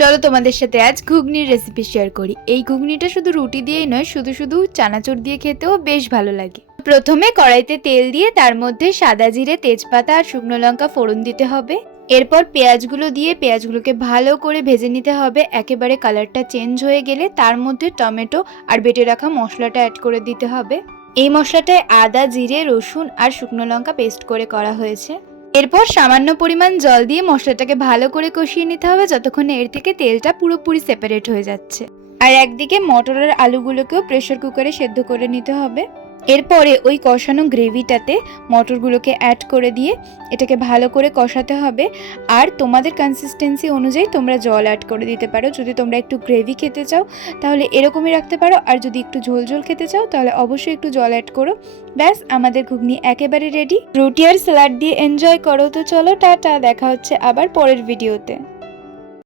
চলো তোমাদের সাথে আজ ঘুগনির রেসিপি শেয়ার করি। এই ঘুগনিটা শুধু রুটি দিয়েই নয়, শুধু শুধু চানাচুর দিয়ে খেতেও বেশ ভালো লাগে। প্রথমে কড়াইতে তেল দিয়ে তার মধ্যে সাদা জিরে, তেজপাতা আর শুকনো লঙ্কা ফোড়ন দিতে হবে। এরপর পেঁয়াজগুলো দিয়ে পেঁয়াজগুলোকে ভালো করে ভেজে নিতে হবে। একেবারে কালারটা চেঞ্জ হয়ে গেলে তার মধ্যে টমেটো আর বেটে রাখা মশলাটা অ্যাড করে দিতে হবে। এই মশলাটায় আদা, জিরে, রসুন আর শুকনো লঙ্কা পেস্ট করে করা হয়েছে। এরপর সামান্য পরিমাণ জল দিয়ে মশলাটাকে ভালো করে কষিয়ে নিতে হবে যতক্ষণ এর থেকে তেলটা পুরোপুরি সেপারেট হয়ে যাচ্ছে। আর একদিকে মটর আর আলুগুলোকেও প্রেসার কুকারে সেদ্ধ করে নিতে হবে। এরপরে ওই কষানো গ্রেভিটাতে মটরগুলোকে অ্যাড করে দিয়ে এটাকে ভালো করে কষাতে হবে। আর তোমাদের কনসিস্টেন্সি অনুযায়ী তোমরা জল অ্যাড করে দিতে পারো। যদি তোমরা একটু গ্রেভি খেতে চাও তাহলে এরকমই রাখতে পারো, আর যদি একটু ঝোল ঝোল খেতে চাও তাহলে অবশ্যই একটু জল অ্যাড করো। ব্যাস, আমাদের ঘুগনি একেবারে রেডি। রুটি আর স্যালাড দিয়ে এনজয় করো। তো চলো টাটা, দেখা হচ্ছে আবার পরের ভিডিওতে।